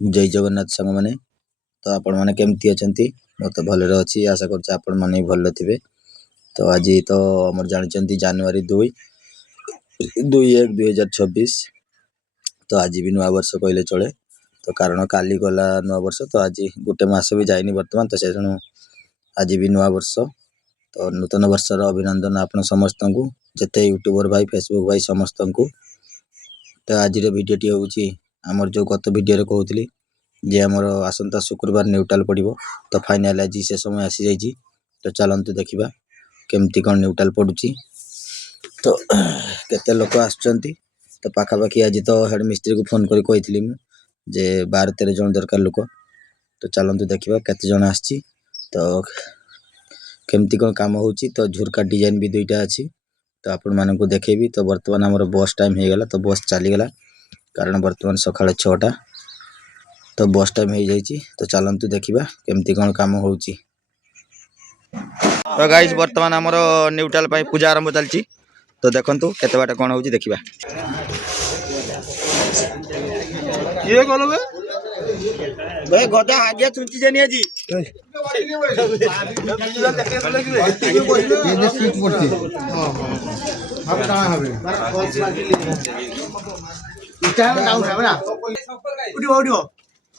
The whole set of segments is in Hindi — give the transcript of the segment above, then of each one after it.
जय जगन्नाथ सांग मैंने तो आपण मैंने केमती अच्छा मु तो भलरे अच्छी आशा कर आपण मैंने भल थे। तो आज तो आम जानते जनवरी 2/1/2026 तो आज भी नुआ वर्ष कहले चले। तो कारण काली गला नुआ वर्ष तो आज गोटे मस भी जाइनी बर्तमान तो से आज भी नुआ वर्ष तो नूतन वर्षर अभिनंदन आपण समस्त को जिते यूट्यूबर भाई फेसबुक भाई समस्त को। तो आज भिडटी हूँ आमर जो गत भिडियो कहती जे आमर आसंता शुक्रवार न्यूट्राल पड़ो तो फाइनाल आज से समय आसी जाइए। तो चलतु देखा केमती कौन न्यूट्राल पड़ुची। तो केते लोक आसुचंती तो पाखापाखि आज तो हेड मिस्त्री को फोन कर कही जे 12-13 जन दरकार लोक। तो चलतु देखा केते जन आसी तो केमती कौन काम होची। तो झुरका डिजाइन भी 2टा अच्छी तो आपण मानक देखेबी। तो बर्तमान आमर बस टाइम हो गला तो बस चलीगला कारण बर्तमान सकाळ 6टा तो बस टाइम हो जाइए। तो चलतु देखा केमती कौन काम होची। तो गाइस बर्तमान आमर न्यूट्राल पूजा आरंभ चलती तो देखंतु केते बाट कौन होची देखिबा। ये बोलो बे गदा आगे चुंची जानी आजी ये स्वीट पड़ती हां हां अब कहां हबे इटा में डाउन है ना उठियो उठियो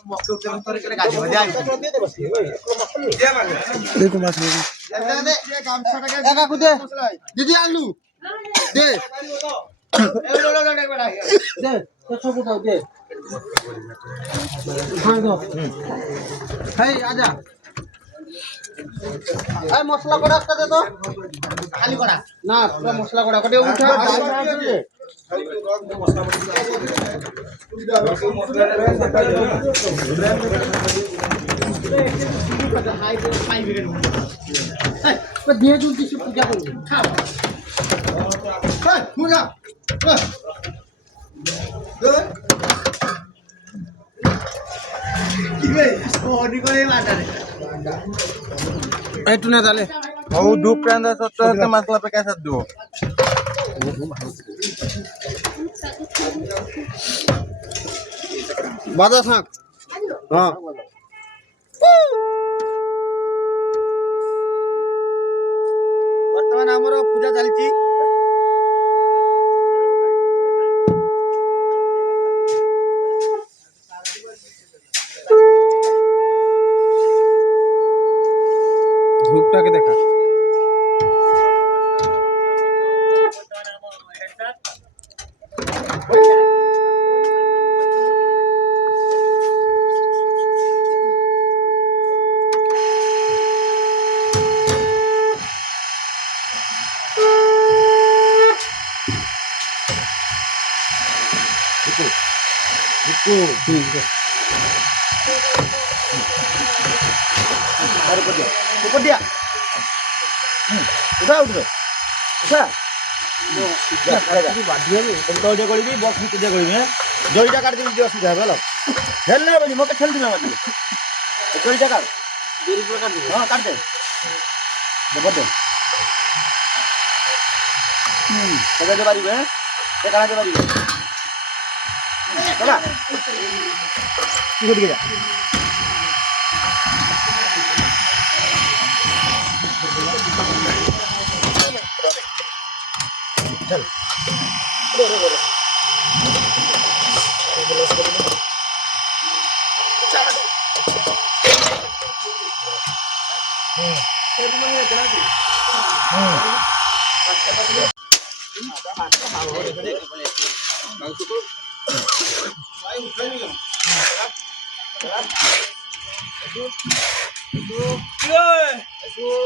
मक्के उठे कर के गाजी हो जाए देखो मास दे ये गामछा का काकू दे दीदी आलू दे दे तो सब उठाओ दे हां दो हे आजा ए मसला कोड़ा दे तो खाली कोड़ा ना पूरा मसला कोड़ा कटे उठा दे दिए जो किसी पूजा करो खा मुझा किबे ओडी करे लाटारे ए टुना डाले ओ धूप के अंदर सत्तर मसला पे कैसा दो बाजा सांग हां वर्तमान हमरो पूजा चलची धूपटा के देखा ऊपर दिया उठा उठ उठा तो जो गली बॉक्स में तुझे गली में जोईटा काट दी जो सीधा हेलो खेलना बनी मके खेल दिना बाकी जोईटा काट दूरी पर काट दे हां काट दे बड़ दे सजा दे बारी में ये काट दे बारी में चला तू खुद गया चल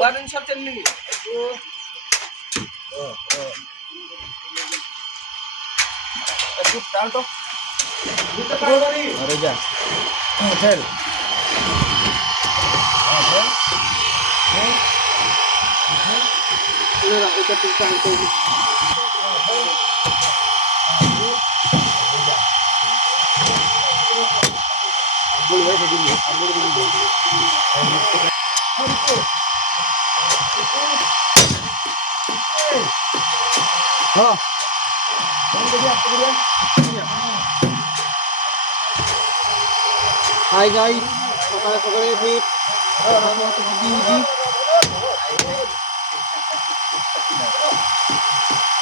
वादन सब चलने डाल तो अरे जा चल हाँ हाय गाइस सकाळे सकाळे फिर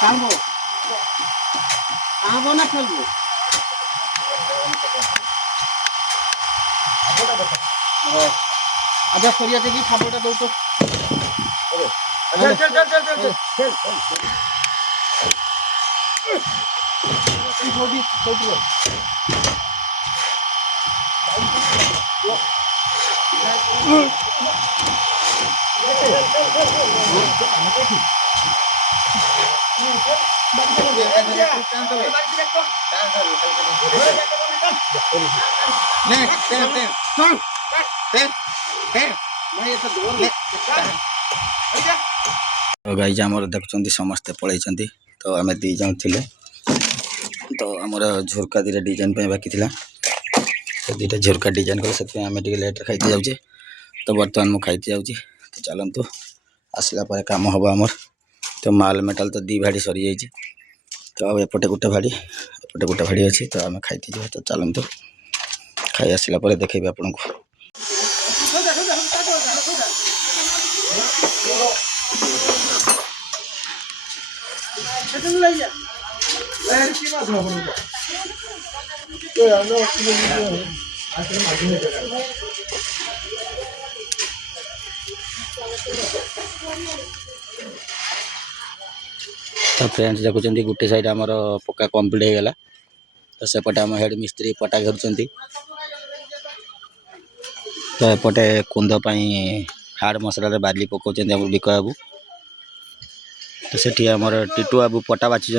कांबो कांबो ना खेलबो आधा सरिया देखी खाबोटा दो तो चल चल चल चल चल चल छोटी छोटी तो गाइज आमर देखुं समस्ते पलैंट तो आम दी जन थे तो आमर झुरका दीटा डिजाइन बाकी था तो दीटा झुरका डिजाइन कले से आम लेट खाई जाऊे तो बर्तमान मुझे खाई जाऊँगी तो चलतु आसला कम हम आमर तो माल मेटाल तो दी भाड़ी सरी जाइए तो एपटे गोटे भाड़ी एपटे गोटे भाड़ी अच्छी तो आम खाई जा तो चलतु खाई आसला देखेबी आपन को तो फ्रेंड्स देखुं गोटे साइड आमर पक्का कम्प्लीट हो गला तो सेपटे आम हेड मिस्त्री पटा घेरुंच तो एपटे कुंद हार्ड मसला बाली पकाउं बिक बाबू तो सेठी आमर टीटू बाबू पटा बाछी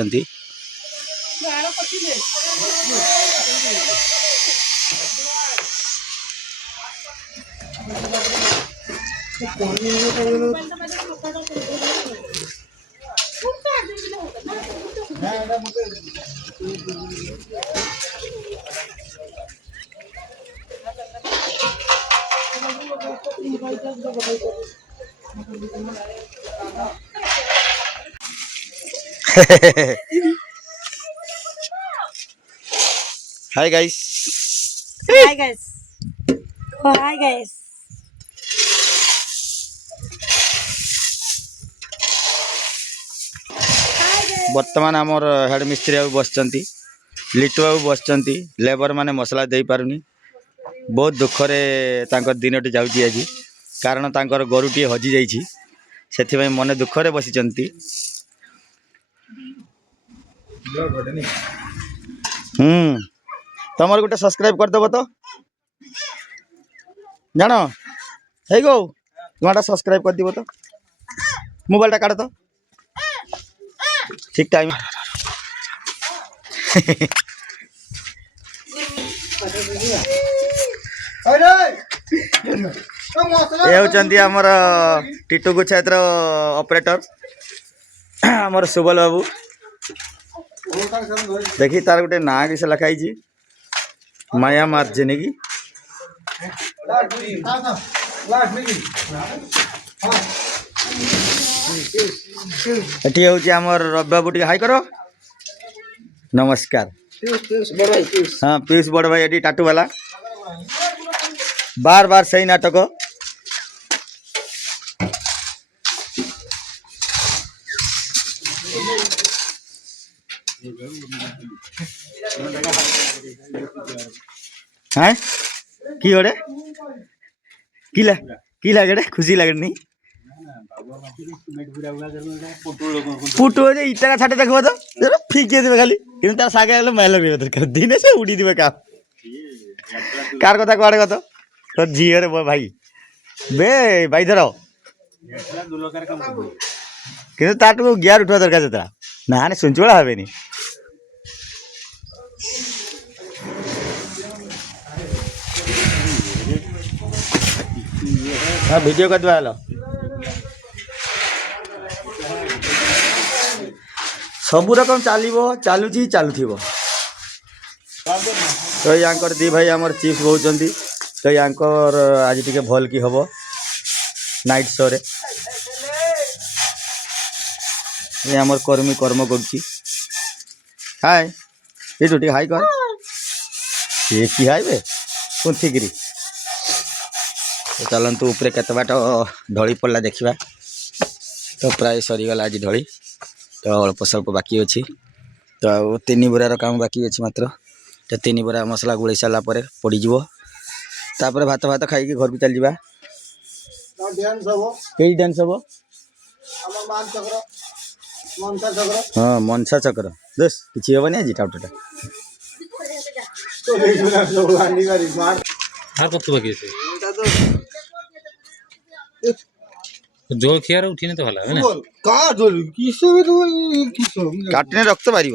hi guys Hi guys. Oh hi guys. बर्तमान आमर हेड मिस्त्री बाबू बस लिटू बाबू बस लेबर माने मसला दे पारुनी बहुत दुखरे दिन जाऊँगी आज कारण तांकर गोरुटी हजि जाइए से मन दुखरे बसी तुम गोटे सब्सक्राइब करदेव तो जान है गो तुम्हारा सब्सक्राइब कर दिव तो मोबाइल काट तो ठीक टाइम ये होचंदी हमर टीटू गुच्छायत ऑपरेटर हमर सुबल बाबू देखी तार गोटे ना किस लिखाई माया मार्जिन की एटी हूँ आमर रवि बाबू टी हाई करो नमस्कार हाँ पीयूष बड़ भाई एटी टाटू वाला बार बार सही नाटक हाँ कि गोटे कि लगे खुशी लगे नहीं पुटू इटा छाटे देखो तो फिके देवे खाली कि तार सागे मैल भी दरकार दिन से उड़ी देवे का कार कथा कड़े कत तो झीर भाई बे भाई धर कि ताटू गियार उठवा दरकार जो ना सुंचुड़ा हे हाँ वीडियो करवा सब रकम चलो चलुची चलुव तो यांकर दी भाई आमर चिप्स बहुचंदी तो यांकर आज टिके भल की हम नाइट शो रे ये आमर कर्मी कर्म करुच्ची हाय ये टूटी हाई कर ये की हाय बे कुंथिगिरी तो चलतु उपरे केत बाट ढली पड़ा देखा तो प्राय सरीगला आज ढली तो अल्प स्वल्प बाकी अच्छी तो आ 3 बोरार काम बाकी अच्छी मात्र तो 3 बोरा मसला गोल सारापर पड़ज तापर भात भात खाई घर भी चल जा कई डांस हम हाँ मनसा चक्र दस किसी हेनी आज टाउटा जोर खियार उठी तो भला है ना काटने रक्त पार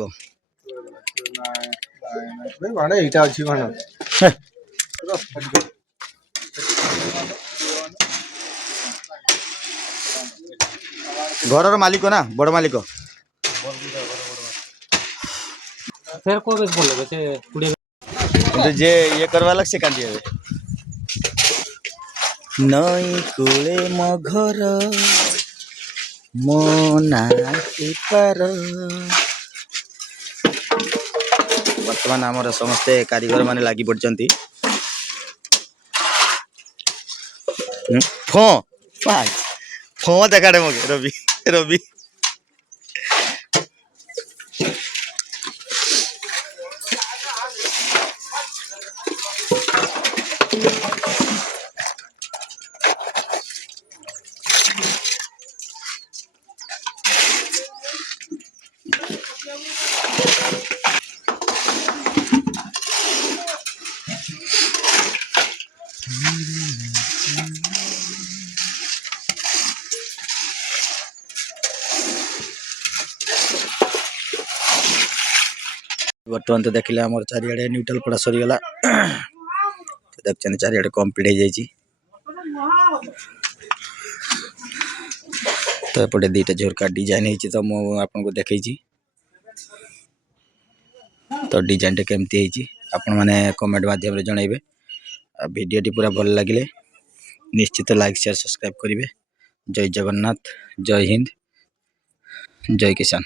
घर मालिक ना बड़ मालिक फिर को बेस बोल से कुड़ी जे ये करवा लग से कांदी नई कूले मो घर मो नाती पार वर्तमान आमर समस्ते कारीगर माने लागी पड़चंती फो फो देखाड़े मगे रवि रवि बर्तमान तो देखिले आमर चारिआडे न्यूट्रल पड़ा सरीगला देखते चारिआडे कम्प्लीट हो जाए तो एपटे 2टा झोरका डिजाइन होती तो मुझे आपको देखी तो डिजाइन केमती होती आपण मैंने कमेंट माध्यम जनइबे वीडियोटी पूरा भल लगे निश्चित लाइक शेयर सब्सक्राइब करेंगे जय जगन्नाथ जय हिंद जय किसान।